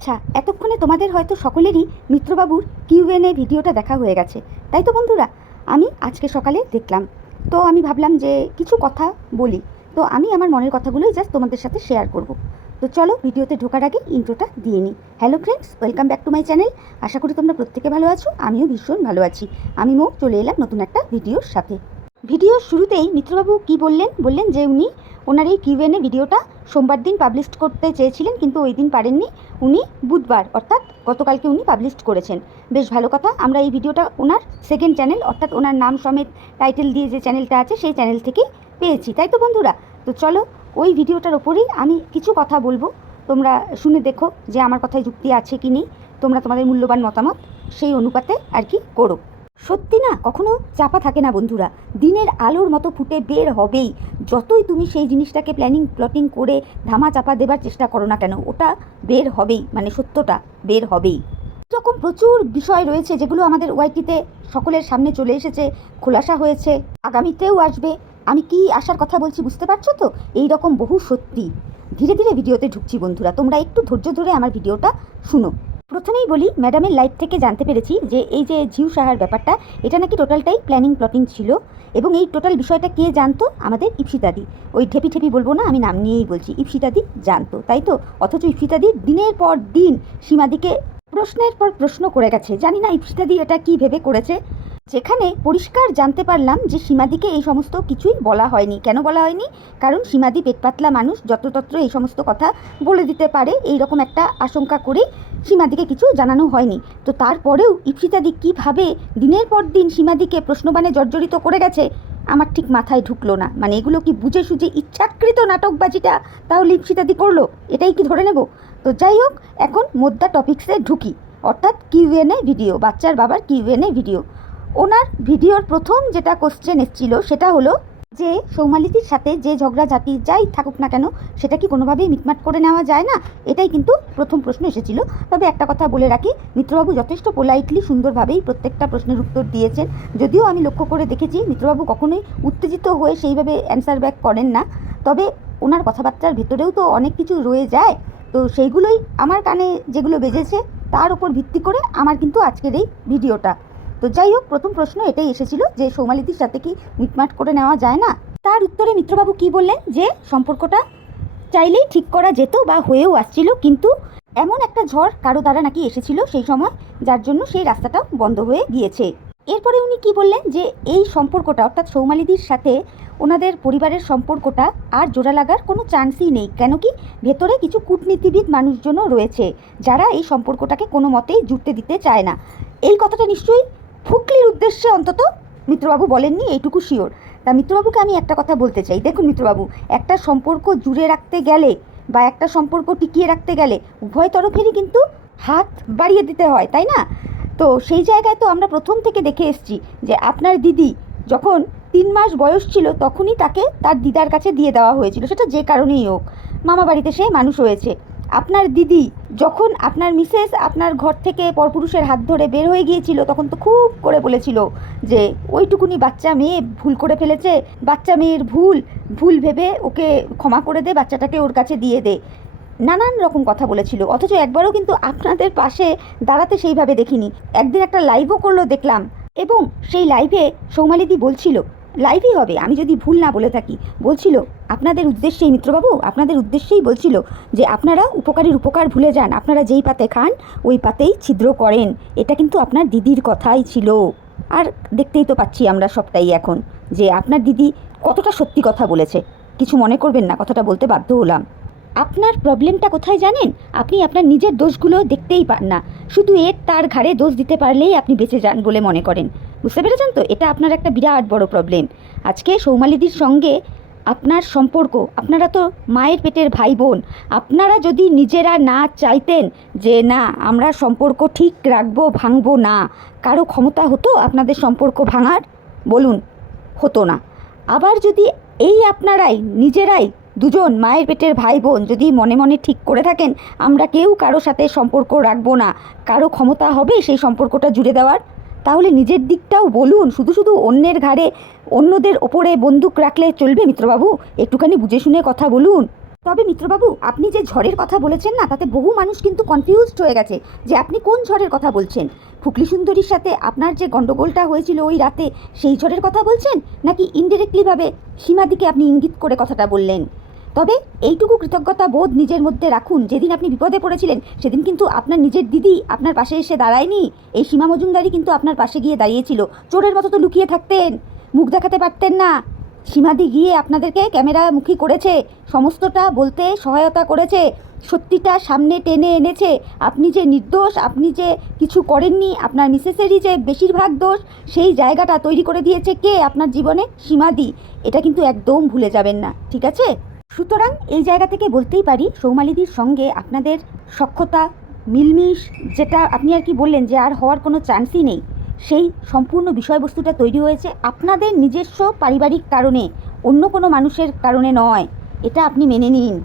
আচ্ছা, এতক্ষণে তোমাদের হয়তো সকলেরই মিত্রবাবুর কিউএনএ ভিডিওটা দেখা হয়ে গেছে, তাই তো বন্ধুরা? আমি আজকে সকালে দেখলাম, তো আমি ভাবলাম যে কিছু কথা বলি। তো আমি আমার মনের কথাগুলোই জাস্ট তোমাদের সাথে শেয়ার করব। তো চলো ভিডিওতে ঢোকার আগে ইন্ট্রোটা দিয়ে নিই। Hello friends, welcome back to my channel. আশা করি তোমরা প্রত্যেকে ভালো আছো, আমিও ভীষণ ভালো আছি। আমি চলে এলাম নতুন একটা ভিডিওর সাথে। ভিডিওর শুরুতেই মিত্রবাবু কি বললেন যে উনি ওনার এই কিউএনএ ভিডিওটা সোমবার দিন পাবলিশ করতে চেয়েছিলেন, কিন্তু ওই দিন পারেননি। উনি বুধবার অর্থাৎ গতকালকে উনি পাবলিশ করেছেন। বেশ ভালো কথা, আমরা এই ভিডিওটা ওনার সেকেন্ড চ্যানেল অর্থাৎ ওনার নাম সমেত টাইটেল দিয়ে যে চ্যানেলটা আছে সেই চ্যানেল থেকেই পেয়েছি, তাই তো বন্ধুরা? তো চলো ওই ভিডিওটার ওপরেই আমি কিছু কথা বলবো, তোমরা শুনে দেখো যে আমার কথায় যুক্তি আছে কি নেই। তোমরা তোমাদের মূল্যবান মতামত সেই অনুপাতে আর কি করো। সত্যি না কখনো চাপা থাকে না বন্ধুরা, দিনের আলোর মতো ফুটে বের হবেই। যতই তুমি সেই জিনিসটাকে প্লটিং করে ধামা চাপা দেবার চেষ্টা করো না কেন, ওটা বের হবেই, মানে সত্যটা বের হবেই। এরকম প্রচুর বিষয় রয়েছে যেগুলো আমাদের ওয়াইটিতে সকলের সামনে চলে এসেছে, খোলাসা হয়েছে, আগামীতেও আসবে। আমি কি আসার কথা বলছি বুঝতে পারছো তো? এই রকম বহু সত্যি। ধীরে ধীরে ভিডিওতে ঢুকছি বন্ধুরা, তোমরা একটু ধৈর্য ধরে আমার ভিডিওটা শুনো। প্রথমেই বলি, ম্যাডামের লাইফ থেকে জানতে পেরেছি যে এই যে ঝিউ সাহার ব্যাপারটা, এটা নাকি টোটালটাই প্ল্যাটিং ছিল। এবং এই টোটাল বিষয়টা কে জানতো? আমাদের ইপসিতাদি। ওই ঠেপি বলবো না, আমি নাম নিয়েই বলছি, ইপসিতাদি জানতো, তাই তো? অথচ ইপসিতাদি দিনের পর দিন সীমাদিকে প্রশ্নের পর প্রশ্ন করে গেছে। জানি না ইপসিতাদি এটা কি ভেবে করেছে, যেখানে পরিষ্কার জানতে পারলাম যে সীমাদিকে এই সমস্ত কিছুই বলা হয়নি। কেন বলা হয়নি? কারণ সীমাদি পেটপাতলা মানুষ, যত্রতত্র এই সমস্ত কথা বলে দিতে পারে, এই রকম একটা আশঙ্কা করে সীমাদিকে কিছু জানানো হয়নি। তো তারপরেও ইপসিতাদি কীভাবে দিনের পর দিন সীমাদিকে প্রশ্নবাণে জর্জরিত করে গেছে আমার ঠিক মাথায় ঢুকলো না। মানে এগুলো কি বুঝে সুঝে ইচ্ছাকৃত নাটকবাজিটা তাহলে ইপসিতাদি করলো, এটাই কি ধরে নেব? তো যাই হোক, এখন মোদ্দা টপিক্সে ঢুকি, অর্থাৎ কিউএনএ ভিডিও, বাচ্চার বাবার কিউএনএ ভিডিও। ওনার ভিডিওর প্রথম যেটা কোশ্চেন এসেছিল সেটা হলো যে সৌমালিদির সাথে যে ঝগড়াঝাটি যাই থাকুক না কেন, সেটা কি কোনোভাবেই মিটমাট করে নেওয়া যায় না? এটাই কিন্তু প্রথম প্রশ্ন এসেছিল। তবে একটা কথা বলে রাখি, মিত্রবাবু যথেষ্ট পোলাইটলি সুন্দরভাবেই প্রত্যেকটা প্রশ্নের উত্তর দিয়েছেন। যদিও আমি লক্ষ্য করে দেখেছি মিত্রবাবু কখনোই উত্তেজিত হয়ে সেইভাবে অ্যান্সার ব্যাক করেন না, তবে ওনার কথাবার্তার ভেতরেও তো অনেক কিছু রয়ে যায়। তো সেইগুলোই আমার কানে যেগুলো বেজেছে তার উপর ভিত্তি করে আমার কিন্তু আজকের এই ভিডিওটা। তো যাই হোক, প্রথম প্রশ্ন এটাই এসেছিল যে সৌমালিদির সাথে কি মিটমাট করে নেওয়া যায় না? তার উত্তরে মিত্রবাবু কি বললেন যে সম্পর্কটা চাইলেই ঠিক করা যেত বা হয়েও আসছিল, কিন্তু এমন একটা ঝড় কারো দ্বারা নাকি এসেছিল সেই সময়, যার জন্য সেই রাস্তাটাও বন্ধ হয়ে গিয়েছে। এরপরে উনি কি বললেন যে এই সম্পর্কটা অর্থাৎ সৌমালিদির সাথে ওনাদের পরিবারের সম্পর্কটা আর জোড়া লাগার কোনো চান্সই নেই। কেন কি? ভেতরে কিছু কূটনীতিবিদ মানুষজনও রয়েছে যারা এই সম্পর্কটাকে কোনো মতেই জুড়তে দিতে চায় না। এই কথাটা নিশ্চয়ই ফুকলির উদ্দেশ্যে অন্তত মিত্রবাবু বলেননি, এইটুকু শিওর। তা মিত্রবাবুকে আমি একটা কথা বলতে চাই, দেখুন মিত্রবাবু, একটা সম্পর্ক জুড়ে রাখতে গেলে বা একটা সম্পর্ক টিকিয়ে রাখতে গেলে উভয় তরফেরই কিন্তু হাত বাড়িয়ে দিতে হয়, তাই না? তো সেই জায়গায় তো আমরা প্রথম থেকে দেখে এসেছি যে আপনার দিদি যখন 3 মাস বয়স ছিল তখনই তাকে তার দিদার কাছে দিয়ে দেওয়া হয়েছিল, সেটা যে কারণেই হোক, মামা বাড়িতে সে মানুষ হয়েছে। আপনার দিদি যখন আপনার মিসেস আপনার ঘর থেকে পরপুরুষের হাত ধরে বের হয়ে গিয়েছিল তখন তো খুব করে বলেছিল যে ওইটুকুনি বাচ্চা মেয়ে ভুল করে ফেলেছে, বাচ্চা মেয়ের ভুল ভেবে ওকে ক্ষমা করে দে, বাচ্চাটাকে ওর কাছে দিয়ে দে, নানান রকম কথা বলেছিল। অথচ একবারও কিন্তু আপনাদের পাশে দাঁড়াতে সেইভাবে দেখিনি। একদিন একটা লাইভও করলো দেখলাম, এবং সেই লাইভে সৌমালিদি বলছিল, লাইভই হবে আমি যদি ভুল না বলে থাকি, বলছিল আপনাদের উদ্দেশ্যেই মিত্রবাবু, আপনাদের উদ্দেশ্যেই বলছিল যে আপনারা উপকারীর উপকার ভুলে যান, আপনারা যেই পাতে খান ওই পাতেই ছিদ্র করেন। এটা কিন্তু আপনার দিদির কথাই ছিল। আর দেখতেই তো পাচ্ছি আমরা সবটাই এখন যে আপনার দিদি কতটা সত্যি কথা বলেছে। কিছু মনে করবেন না, কথাটা বলতে বাধ্য হলাম। আপনার প্রবলেমটা কোথায় জানেন? আপনি আপনার নিজের দোষগুলো দেখতেই পান না, শুধু তার ঘাড়ে দোষ দিতে পারলেই আপনি বেঁচে যান বলে মনে করেন। বুঝতে পেরেছেন তো? এটা আপনার একটা বিরাট বড় প্রবলেম। আজকে সৌমালিদির সঙ্গে আপনার সম্পর্ক, আপনারা তো মায়ের পেটের ভাই বোন, আপনারা যদি নিজেরা না চাইতেন যে না আমরা সম্পর্ক ঠিক রাখবো, ভাঙবো না, কারো ক্ষমতা হতো আপনাদের সম্পর্ক ভাঙার? বলুন, হতো না। আবার যদি এই আপনারাই নিজেরাই দুজন মায়ের পেটের ভাই বোন যদি মনে মনে ঠিক করে থাকেন আমরা কেউ কারো সাথে সম্পর্ক রাখবো না, কারো ক্ষমতা হবে সেই সম্পর্কটা জুড়ে দেওয়ার, তাহলে নিজের দিকটাও বলুন। শুধু শুধু অন্যের ঘাড়ে, অন্যদের ওপরে বন্দুক রাখলে চলবে মিত্রবাবু? একটুখানি বুঝে শুনে কথা বলুন। তবে মিত্রবাবু, আপনি যে ঝড়ের কথা বলেছেন না, তাতে বহু মানুষ কিন্তু কনফিউজড হয়ে গেছে যে আপনি কোন ঝড়ের কথা বলছেন। ফুকলি সুন্দরীর সাথে আপনার যে গণ্ডগোলটা হয়েছিল ওই রাতে, সেই ঝড়ের কথা বলছেন, নাকি ইনডিরেক্টলিভাবে সীমাদিকে আপনি ইঙ্গিত করে কথাটা বললেন? তবে এইটুকু কৃতজ্ঞতা বোধ নিজের মধ্যে রাখুন, যেদিন আপনি বিপদে পড়েছিলেন সেদিন কিন্তু আপনার নিজের দিদি আপনার পাশে এসে দাঁড়ায়নি, এই সীমা মজুমদারই কিন্তু আপনার পাশে গিয়ে দাঁড়িয়েছিল। চোরের মতো তো লুকিয়ে থাকতেন, মুখ দেখাতে পারতেন না। সীমাদি গিয়ে আপনাদেরকে ক্যামেরামুখী করেছে, সমস্তটা বলতে সহায়তা করেছে, সত্যিটা সামনে টেনে এনেছে। আপনি যে নির্দোষ, আপনি যে কিছু করেননি, আপনার মিসেসেরই যে বেশিরভাগ দোষ, সেই জায়গাটা তৈরি করে দিয়েছে কে আপনার জীবনে? সীমাদি। এটা কিন্তু একদম ভুলে যাবেন না, ঠিক আছে? সুতরাং এই জায়গা থেকে বলতেই পারি, সৌমালিদির সঙ্গে আপনাদের সখ্যতা, মিলমিশ, যেটা আপনি আর কি বললেন যে আর হওয়ার কোনো চান্সই নেই, সেই সম্পূর্ণ বিষয়বস্তুটা তৈরি হয়েছে আপনাদের নিজস্ব পারিবারিক কারণে, অন্য কোনো মানুষের কারণে নয়। এটা আপনি মেনে নিন।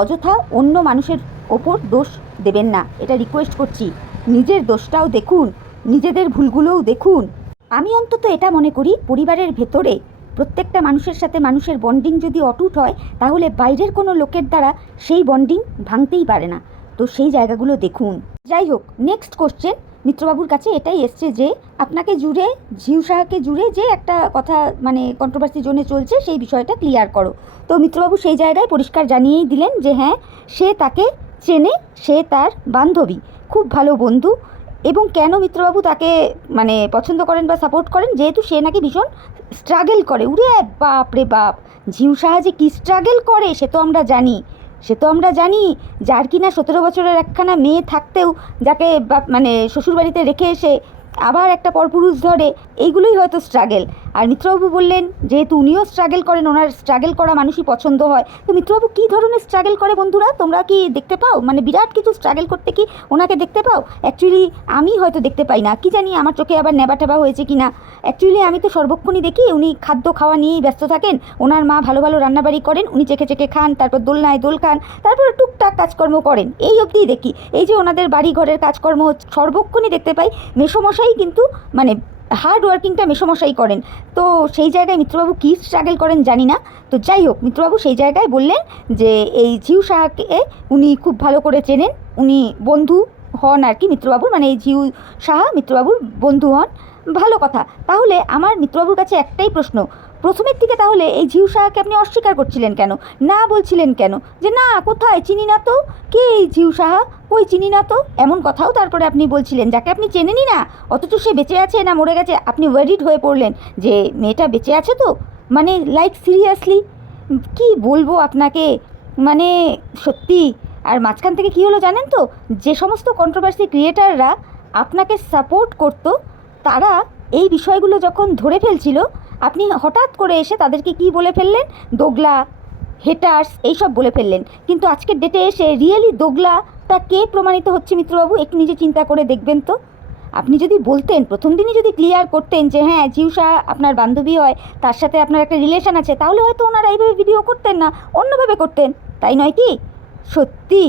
অযথা অন্য মানুষের ওপর দোষ দেবেন না, এটা রিকোয়েস্ট করছি। নিজের দোষটাও দেখুন, নিজেদের ভুলগুলোও দেখুন। আমি অন্তত এটা মনে করি, পরিবারের ভেতরে প্রত্যেকটা মানুষের সাথে মানুষের বন্ডিং যদি অটুট হয়, তাহলে বাইরের কোনো লোকের দ্বারা সেই বন্ডিং ভাঙতেই পারে না। তো সেই জায়গাগুলো দেখুন। যাই হোক, নেক্সট কোশ্চেন মিত্রবাবুর কাছে এটাই এসছে যে আপনাকে জুড়ে, ঝিউ সাহাকে জুড়ে যে একটা কথা মানে কন্ট্রোভার্সি জোনে চলছে, সেই বিষয়টা ক্লিয়ার করো। তো মিত্রবাবু সেই জায়গায় পরিষ্কার জানিয়েই দিলেন যে হ্যাঁ, সে তাকে চেনে, সে তার বান্ধবী, খুব ভালো বন্ধু। এবং কেন মিত্রবাবু তাকে মানে পছন্দ করেন বা সাপোর্ট করেন? যেহেতু সে নাকি ভীষণ স্ট্রাগল করে। উরে বাপ রে বাপ, ঝিউ সাহা যে কী স্ট্রাগল করে সে তো আমরা জানি, যার কিনা 17 বছরের একখানা মেয়ে থাকতেও যাকে মানে শ্বশুরবাড়িতে রেখে এসে আবার একটা পরপুরুষ ধরে, এইগুলোই হয়তো স্ট্রাগল। আর মিত্রবাবু বললেন যেহেতু উনিও স্ট্রাগল করেন, ওনার স্ট্রাগল করা মানুষই পছন্দ হয়। তো মিত্রবাবু কী ধরনের স্ট্রাগল করে বন্ধুরা, তোমরা কি দেখতে পাও? মানে বিরাট কিছু স্ট্রাগল করতে কি ওনাকে দেখতে পাও? অ্যাকচুয়ালি আমি হয়তো দেখতে পাই না, কি জানি আমার চোখে আবার নেবা টেবা হয়েছে কি না। অ্যাকচুয়ালি আমি তো সর্বক্ষণই দেখি উনি খাদ্য খাওয়া নিয়েই ব্যস্ত থাকেন, ওনার মা ভালো ভালো রান্নাবাড়ি করেন, উনি চেখে চেখে খান, তারপর দোলনায় দোল খান, তারপর টুকটাক কাজকর্ম করেন, এই অবধিই দেখি। এই যে ওনাদের বাড়ি ঘরের কাজকর্ম সর্বক্ষণই দেখতে পাই, মেসোমশাই কিন্তু মানে হার্ড ওয়ার্কিংটা মেসোমশাই করেন। তো সেই জায়গায় মিত্রবাবু কী স্ট্রাগল করেন জানি না। তো যাই হোক, মিত্রবাবু সেই জায়গায় বললেন যে এই ঝিউ সাহাকে উনি খুব ভালো করে চেনেন, উনি বন্ধু হন আর কি মিত্রবাবুর, মানে এই ঝিউ সাহা মিত্রবাবুর বন্ধু হন। ভালো কথা। তাহলে আমার মিত্রবাবুর কাছে একটাই প্রশ্ন, প্রথমের দিকে তাহলে এই ঝিউ সাহাকে আপনি অস্বীকার করছিলেন কেন? না বলছিলেন কেন যে না, কোথায়, চিনি না তো, কে এই ঝিউ সাহা, কই চিনি না তো, এমন কথাও তারপরে আপনি বলছিলেন, যাকে আপনি চেনেনই না, অথচ সে বেঁচে আছে না মরে গেছে আপনি ওয়ারিড হয়ে পড়লেন যে মেয়েটা বেঁচে আছে তো। মানে লাইক সিরিয়াসলি কি বলবো আপনাকে, মানে সত্যি। আর মাঝখান থেকে কী হলো জানেন তো, যে সমস্ত কন্ট্রোভার্সি ক্রিয়েটাররা আপনাকে সাপোর্ট করতো, তারা এই বিষয়গুলো যখন ধরে ফেলছিল, আপনি হঠাৎ করে এসে তাদেরকে কি বলে ফেললেন? দোগলা, হেটার্স, এইসব বলে ফেললেন। কিন্তু আজকের ডেটে এসে রিয়েলি দোগলাটা কে প্রমাণিত হচ্ছে মিত্রবাবু, একটু নিজে চিন্তা করে দেখবেন তো। আপনি যদি বলতেন, প্রথম দিনই যদি ক্লিয়ার করতেন যে হ্যাঁ ঝিউ সাহা আপনার বান্ধবী হয়, তার সাথে আপনার একটা রিলেশন আছে, তাহলে হয়তো ওনারা এইভাবে ভিডিও করতেন না, অন্যভাবে করতেন, তাই নয় কি? সত্যি।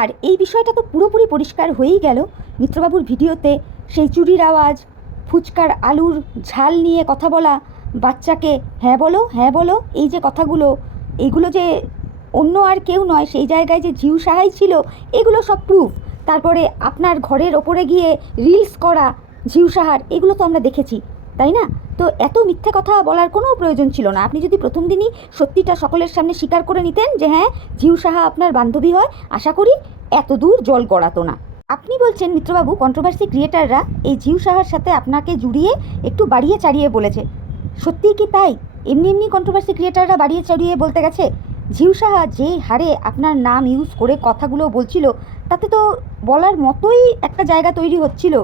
আর এই বিষয়টা তো পুরোপুরি পরিষ্কার হয়েই গেল মিত্রবাবুর ভিডিওতে। সেই চুরির আওয়াজ, ফুচকার আলুর ঝাল নিয়ে কথা বলা, বাচ্চাকে হ্যাঁ বলো হ্যাঁ বলো, এই যে কথাগুলো, এইগুলো যে অন্য আর কেউ নয়, সেই জায়গায় যে ঝিউ সাহাই ছিল, এগুলো সব প্রুফ। তারপরে আপনার ঘরের ওপরে গিয়ে রিলস করা ঝিউ সাহার, এগুলো তো আমরা দেখেছি, তাই না? তো এত মিথ্যে কথা বলার কোনো প্রয়োজন ছিল না। আপনি যদি প্রথম দিনই সত্যিটা সকলের সামনে স্বীকার করে নিতেন যে হ্যাঁ ঝিউ সাহা আপনার বান্ধবী হয়, আশা করি এত দূর জল গড়াতো না। আপনি বলছেন মিত্রবাবু কন্ট্রোভার্সি ক্রিয়েটাররা এই ঝিউ সাহার সাথে আপনাকে জুড়িয়ে একটু বাড়িয়ে চাড়িয়ে বলেছে, সত্যিই কি তাই? এমনি এমনি কন্ট্রোভার্সি ক্রিয়েটাররা বাড়িয়ে চাড়িয়ে বলতে গেছে? ঝিউ সাহা যে হারে আপনার নাম ইউজ করে কথাগুলো বলছিল, তাতে তো বলার মতোই একটা জায়গা তৈরি হচ্ছিল।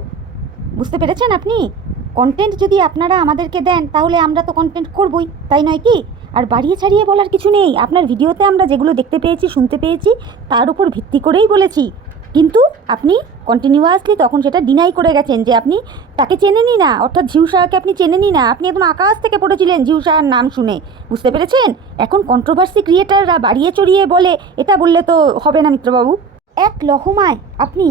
বুঝতে পেরেছেন আপনি? কন্টেন্ট যদি আপনারা আমাদেরকে দেন, তাহলে আমরা তো কন্টেন্ট করবই, তাই নয় কি? আর বাড়িয়ে ছাড়িয়ে বলার কিছু নেই। আপনার ভিডিওতে আমরা যেগুলো দেখতে পেয়েছি, শুনতে পেয়েছি, তার উপর ভিত্তি করেই বলেছি। কিন্তু আপনি কন্টিনিউয়াসলি তখন সেটা ডিনাই করে গেছেন যে আপনি তাকে চেনেনই না, অর্থাৎ ঝিউ সাহাকে আপনি চেনেনই না। আপনি একদম আকাশ থেকে পড়েছিলেন ঝিউ সাহার নাম শুনে। বুঝতে পেরেছেন? এখন কন্ট্রোভার্সি ক্রিয়েটাররা বাড়িয়ে চড়িয়ে বলে, এটা বললে তো হবে না মিত্রবাবু। এক লহমায় আপনি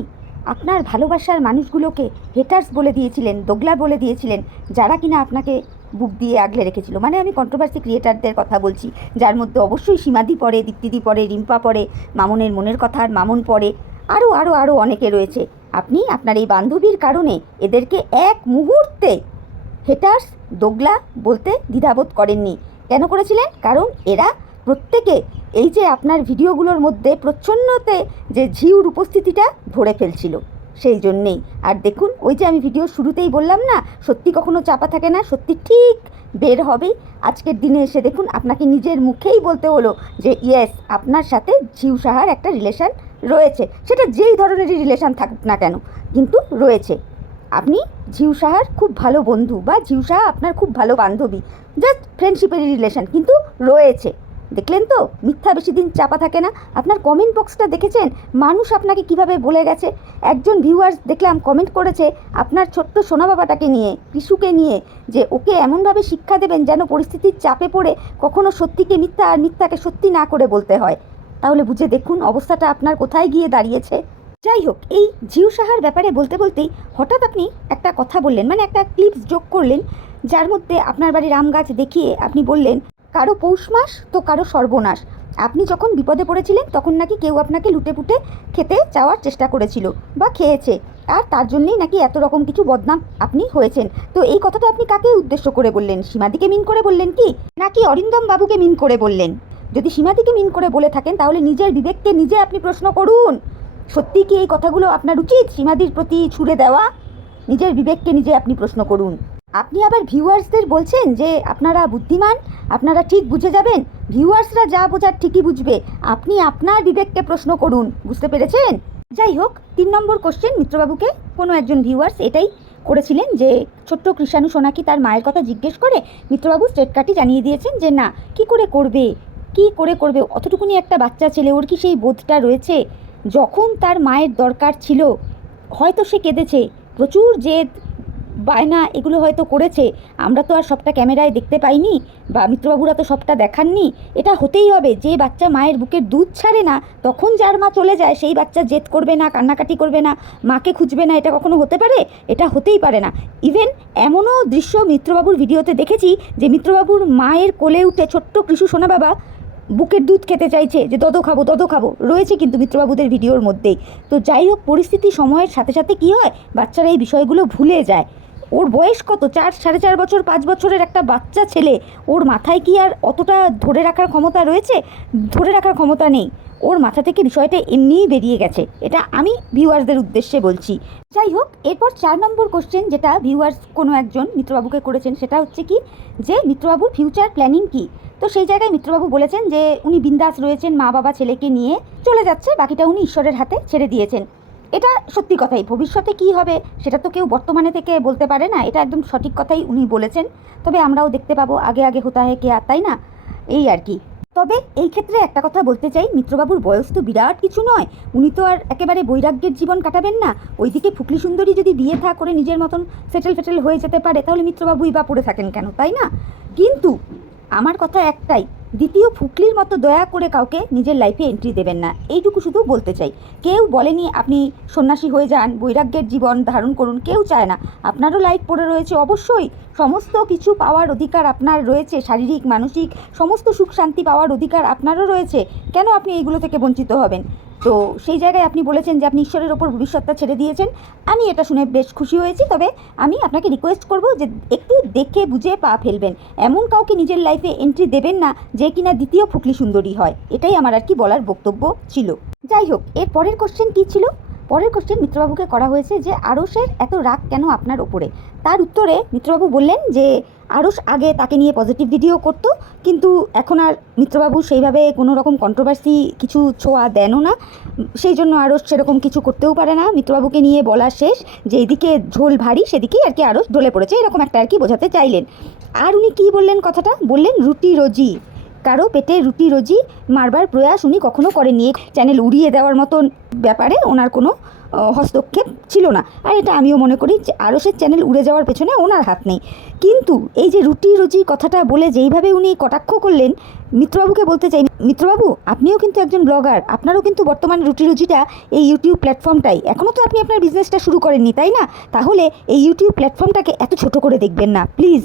আপনার ভালোবাসার মানুষগুলোকে হেটার্স বলে দিয়েছিলেন, দোগলা বলে দিয়েছিলেন, যারা কিনা আপনাকে বুক দিয়ে আগলে রেখেছিল। মানে আমি কন্ট্রোভার্সি ক্রিয়েটারদের কথা বলছি, যার মধ্যে অবশ্যই সীমাদি পড়ে, দীপ্তিদি পড়ে, রিম্পা পড়ে, মামনের মনের কথা আর মামন পড়ে, আরও আরও আরও অনেকে রয়েছে। আপনি আপনার এই বান্ধবীর কারণে এদেরকে এক মুহূর্তে হেটার্স, দোগলা বলতে দ্বিধাবোধ করেননি। কেন করেছিলেন? কারণ এরা প্রত্যেকে এই যে আপনার ভিডিওগুলোর মধ্যে প্রচ্ছন্নতে যে ঝিউর উপস্থিতিটা ধরে ফেলছিল, সেই জন্যেই। আর দেখুন, ওই যে আমি ভিডিও শুরুতেই বললাম না, সত্যি কখনো চাপা থাকে না, সত্যি ঠিক বের হবেই। আজকের দিনে এসে দেখুন আপনাকে নিজের মুখেই বলতে হলো যে ইয়েস, আপনার সাথে ঝিউ সাহার একটা রিলেশান রয়েছে, সেটা যেই ধরনেরই রিলেশান থাকুক না কেন, কিন্তু রয়েছে। আপনি ঝিউ সাহার খুব ভালো বন্ধু বা ঝিউ সাহা আপনার খুব ভালো বান্ধবী, জাস্ট ফ্রেন্ডশিপেরই রিলেশান, কিন্তু রয়েছে। দেখলেন তো, মিথ্যা বেশি দিন চাপা থাকে না। আপনার কমেন্ট বক্সটা দেখেছেন মানুষ আপনাকে কিভাবে বলে গেছে? একজন ভিউয়ার্স দেখলাম কমেন্ট করেছে আপনার ছোট্ট সোনা বাবাটাকে নিয়ে, কৃষুকে নিয়ে, যে ওকে এমনভাবে শিক্ষা দেবেন যেন পরিস্থিতির চাপে পড়ে কখনো সত্যিকে মিথ্যা আর মিথ্যাকে সত্যি না করে বলতে হয়। তাহলে বুঝে দেখুন অবস্থাটা আপনার কোথায় গিয়ে দাঁড়িয়েছে। যাই হোক, এই ঝিউ সাহার ব্যাপারে বলতে বলতেই হঠাৎ আপনি একটা কথা বললেন, মানে একটা ক্লিপস যোগ করলেন, যার মধ্যে আপনার বাড়ির আম গাছ দেখিয়ে আপনি বললেন কারো পৌষ মাস তো কারো সর্বনাশ। আপনি যখন বিপদে পড়েছিলেন তখন নাকি কেউ আপনাকে লুটেপুটে খেতে চাওয়ার চেষ্টা করেছিল বা খেয়েছে, আর তার জন্যেই নাকি এত রকম কিছু বদনাম আপনি হয়েছেন। তো এই কথাটা আপনি কাকে উদ্দেশ্য করে বললেন? সীমাদিকে মিন করে বললেন কি, নাকি অরিন্দম বাবুকে মিন করে বললেন? যদি সীমাদিকে মিন করে বলে থাকেন তাহলে নিজের বিবেককে নিজে আপনি প্রশ্ন করুন। সত্যি কি এই কথাগুলো আপনার উচিত সীমাদির প্রতি ছুড়ে দেওয়া? নিজের বিবেককে নিজে আপনি প্রশ্ন করুন। আপনি আবার ভিউয়ার্সদের বলছেন যে আপনারা বুদ্ধিমান, আপনারা ঠিক বুঝে যাবেন। ভিউয়ার্সরা যা বোঝার ঠিকই বুঝবে, আপনি আপনার বিবেককে প্রশ্ন করুন। বুঝতে পেরেছেন? যাই হোক, 3 নম্বর কোশ্চেন মিত্রবাবুকে কোনো একজন ভিউয়ার্স এটাই করেছিলেন যে ছোট্ট কৃষাণু সোনাকি তার মায়ের কথা জিজ্ঞেস করে মিত্রবাবু স্ট্রেট কাটই জানিয়ে দিয়েছেন যে না, কি করে করবে, অতটুকুনি একটা বাচ্চা ছেলে, ওর কি সেই বোধটা রয়েছে? যখন তার মায়ের দরকার ছিল হয়তো সে কেঁদেছে, প্রচুর জেদ বায়না এগুলো হয়তো করেছে, আমরা তো আর সবটা ক্যামেরায় দেখতে পাইনি, বা মিত্রবাবুরা তো সবটা দেখাননি। এটা হতেই হবে, যে বাচ্চা মায়ের বুকের দুধ ছাড়ে না তখন যার মা চলে যায় সেই বাচ্চা জেদ করবে না, কান্নাকাটি করবে না, মাকে খুঁজবে না? এটা কখনো হতে পারে? এটা হতেই পারে না। ইভেন এমনও দৃশ্য মিত্রবাবুর ভিডিওতে দেখেছি যে মিত্রবাবুর মায়ের কোলে উঠে ছোট্ট কৃষু সোনা বাবা বুকের দুধ খেতে চাইছে, যে দদো খাবো, রয়েছে কিন্তু মিত্রবাবুদের ভিডিওর মধ্যেই। তো যাই হোক, পরিস্থিতি সময়ের সাথে সাথে কী হয়, বাচ্চারা এই বিষয়গুলো ভুলে যায়। ওর বয়স কত? 4-4.5 বছর, 5 বছরের একটা বাচ্চা ছেলে, ওর মাথায় কি আর অতটা ধরে রাখার ক্ষমতা রয়েছে? ধরে রাখার ক্ষমতা নেই, ওর মাথা থেকে বিষয়টা এমনিই বেরিয়ে গেছে। এটা আমি ভিউয়ার্সদের উদ্দেশ্যে বলছি। যাই হোক, এরপর 4 নম্বর কোশ্চেন যেটা ভিউয়ার্স কোনো একজন মিত্রবাবুকে করেছেন সেটা হচ্ছে কি, যে মিত্রবাবুর ফিউচার প্ল্যানিং কি। তো সেই জায়গায় মিত্রবাবু বলেছেন যে উনি বিন্দাস রয়েছেন, মা বাবা ছেলেকে নিয়ে চলে যাচ্ছে, বাকিটা উনি ঈশ্বরের হাতে ছেড়ে দিয়েছেন। এটা সত্যি কথাই। ভবিষ্যতে কি হবে সেটা তো কেউ বর্তমানে থেকে বলতে পারে না, এটা একদম সঠিক কথাই উনি বলেছেন। তবে আমরাও দেখতে পাবো, আগে আগে হতা হয় কে আর, তাই না? এই আর কি। তবে এই ক্ষেত্রে একটা কথা বলতে চাই, মিত্রবাবুর বয়স তো বিরাট কিছু নয়, উনি তো আর একেবারে বৈরাগ্যের জীবন কাটাবেন না। ওইদিকে ফুকলি সুন্দরী যদি বিয়ে থা করে নিজের মতন সেটেল হয়ে যেতে পারে, তাহলে মিত্রবাবুই বা পড়ে থাকেন কেন, তাই না? কিন্তু আমার কথা একটাই, দ্বিতীয় ফুকলির মতো দয়া করে কাউকে নিজের লাইফে এন্ট্রি দেবেন না, এইটুকু শুধু বলতে চাই। কেউ বলেনি আপনি সন্ন্যাসী হয়ে যান, বৈরাগ্যের জীবন ধারণ করুন, কেউ চায় না। আপনারও লাইফ পড়ে রয়েছে, অবশ্যই সমস্ত কিছু পাওয়ার অধিকার আপনার রয়েছে, শারীরিক মানসিক সমস্ত সুখ শান্তি পাওয়ার অধিকার আপনারও রয়েছে। কেন আপনি এইগুলো থেকে বঞ্চিত হবেন? তো সেই জায়গায় আপনি বলেছেন যে আপনি ঈশ্বরের ওপর ভবিষ্যৎটা ছেড়ে দিয়েছেন, আমি এটা শুনে বেশ খুশি হয়েছি। তবে আমি আপনাকে রিকোয়েস্ট করব যে একটু দেখে বুঝে পা ফেলবেন, এমন কাউকে নিজের লাইফে এন্ট্রি দেবেন না যে কিনা দ্বিতীয় ফুকলি সুন্দরী হয়। এটাই আমার আর কি বলার বক্তব্য ছিল। যাই হোক, এর পরের কোশ্চেন কী ছিল? পরের কোশ্চেন মিত্রবাবুকে করা হয়েছে যে আরশের এত রাগ কেন আপনার ওপরে। তার উত্তরে মিত্রবাবু বললেন যে আরশ আগে তাকে নিয়ে পজিটিভ ভিডিও করতো, কিন্তু এখন আর মিত্রবাবু সেইভাবে কোনো রকম কন্ট্রোভার্সি কিছু ছোঁয়া দেনও না, সেই জন্য আরশ সেরকম কিছু করতেও পারে না। মিত্রবাবুকে নিয়ে বলা শেষ, যে এইদিকে ঝোল ভারী সেদিকেই আর কি আরশ ঢলে পড়েছে, এরকম একটা আর কি বোঝাতে চাইলেন। আর উনি কী বললেন কথাটা বললেন, রুটি রোজি, কারো পেটে রুটি রোজি মারবার প্রয়াস উনি কখনো করেননি। চ্যানেল উড়িয়ে দেওয়ার মতন ব্যাপারে ওনার কোনো হস্তক্ষেপ ছিল না। আর এটা আমিও মনে করি যে আরশের চ্যানেল উড়ে যাওয়ার পেছনে ওনার হাত নেই। কিন্তু এই যে রুটি রুজি কথাটা বলে যেইভাবে উনি কটাক্ষ করলেন, মিত্রবাবুকে বলতে চাই, মিত্রবাবু আপনিও কিন্তু একজন ব্লগার, আপনারও কিন্তু বর্তমানে রুটি রুজিটা এই ইউটিউব প্ল্যাটফর্মটাই। এখনও তো আপনি আপনার বিজনেসটা শুরু করেননি, তাই না? তাহলে এই ইউটিউব প্ল্যাটফর্মটাকে এত ছোট করে দেখবেন না প্লিজ।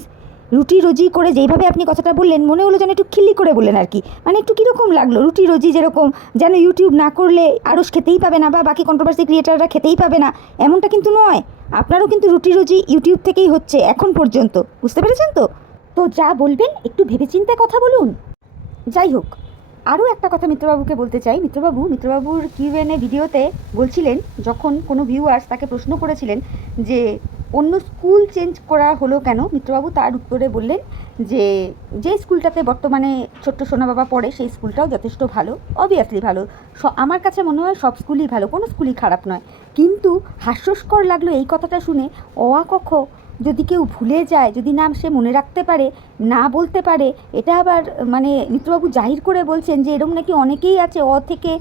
রুটি রোজি করে যেইভাবে আপনি কথাটা বললেন মনে হলো যেন একটু খিল্লি করে বললেন আর কি, মানে একটু কীরকম লাগলো, রুটি রোজি যেরকম যেন ইউটিউব না করলে আরও খেতেই পাবে না বা বাকি কন্ট্রোভার্সি ক্রিয়েটাররা খেতেই পাবে না, এমনটা কিন্তু নয়। আপনারও কিন্তু রুটি রোজি ইউটিউব থেকেই হচ্ছে এখন পর্যন্ত, বুঝতে পেরেছেন তো? তো যা বলবেন একটু ভেবেচিন্তে কথা বলুন। যাই হোক, আরও একটা কথা মিত্রবাবুকে বলতে চাই। মিত্রবাবুর কিউএনএ ভিডিওতে বলছিলেন, যখন কোনো ভিউয়ার্স তাকে প্রশ্ন করেছিলেন যে অন্য স্কুল চেঞ্জ করা হলো কেন, মিত্রবাবু তার উত্তরে বললেন যে যে স্কুলটাতে বর্তমানে ছোট্ট সোনা বাবা পড়ে সেই স্কুলটাও যথেষ্ট ভালো, অবভিয়াসলি ভালো। আমার কাছে মনে হয় সব স্কুলই ভালো, কোনো স্কুলই খারাপ নয়। কিন্তু হাস্যস্কর লাগলো এই কথাটা শুনে, অ আ ক খ যদি কেউ ভুলে যায়, যদি নাম সে মনে রাখতে পারে, না বলতে পারে, এটা আবার মানে মিত্রবাবু জাহির করে বলছেন যে এরকম নাকি অনেকেই আছে অ থেকে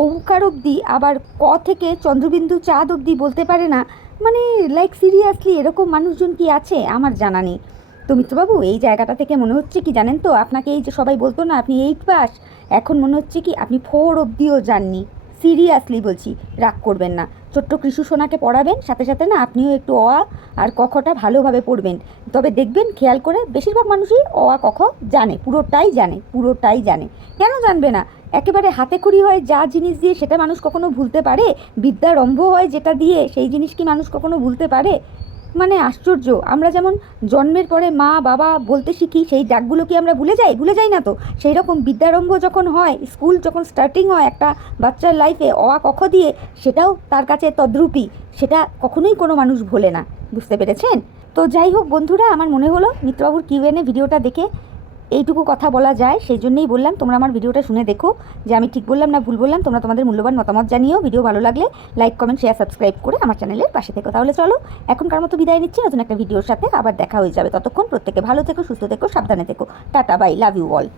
ঔকার অবধি, আবার ক থেকে চন্দ্রবিন্দু চাঁদ অবধি বলতে পারে না। মানে লাইক সিরিয়াসলি এরকম মানুষজন কি আছে? আমার জানা নেই। তো মিত্রবাবু এই জায়গাটা থেকে মনে হচ্ছে কি জানেন তো, আপনাকে এই যে সবাই বলতো না আপনি 8 পাস, এখন মনে হচ্ছে কি আপনি 4 অবধিও যাননি। সিরিয়াসলি বলছি, রাগ করবেন না। ছোট্ট কৃষু সোনাকে পড়াবেন, সাথে সাথে না আপনিও একটু অ আ আর ক খটা ভালোভাবে পড়বেন। তবে দেখবেন খেয়াল করে বেশিরভাগ মানুষই অ আ ক খ জানে, পুরোটাই জানে। কেন জানবে না? একেবারে হাতেখড়ি হয় যা জিনিস দিয়ে সেটা মানুষ কখনো ভুলতে পারে? বিদ্যারম্ভ হয় যেটা দিয়ে সেই জিনিস কি মানুষ কখনো ভুলতে পারে? মানে আশ্চর্য। আমরা যেমন জন্মের পরে মা বাবা বলতে শিখি, সেই ডাকগুলো কি আমরা ভুলে যাই? ভুলে যাই না তো। সেই রকম বিদ্যারম্ভ যখন হয়, স্কুল যখন স্টার্টিং হয় একটা বাচ্চার লাইফে অ আ ক খ দিয়ে, সেটাও তার কাছে তদ্রূপই, সেটা কখনোই কোনো মানুষ ভোলে না। বুঝতে পেরেছেন? তো যাই হোক বন্ধুরা, আমার মনে হলো মিত্রবাবুর কিউএনএ ভিডিওটা দেখে এইটুকু কথা বলা যায়, সেই জন্যই বললাম তোমরা আমার ভিডিওটা শুনে দেখো যে আমি ঠিক বললাম না ভুল বললাম। তোমরা তোমাদের মূল্যবান মতামত জানিও। ভিডিও ভালো লাগলে লাইক কমেন্ট শেয়ার সাবস্ক্রাইব করে আমার চ্যানেলের পাশে থেকো। তাহলে চলো এখনকার মতো বিদায় নিচ্ছি, নতুন একটা ভিডিওর সাথে আবার দেখা হয়ে যাবে। ততক্ষণ প্রত্যেকে ভালো থেকো, সুস্থ থেকো, সাবধানে থেকো। Tata, bye, love you all.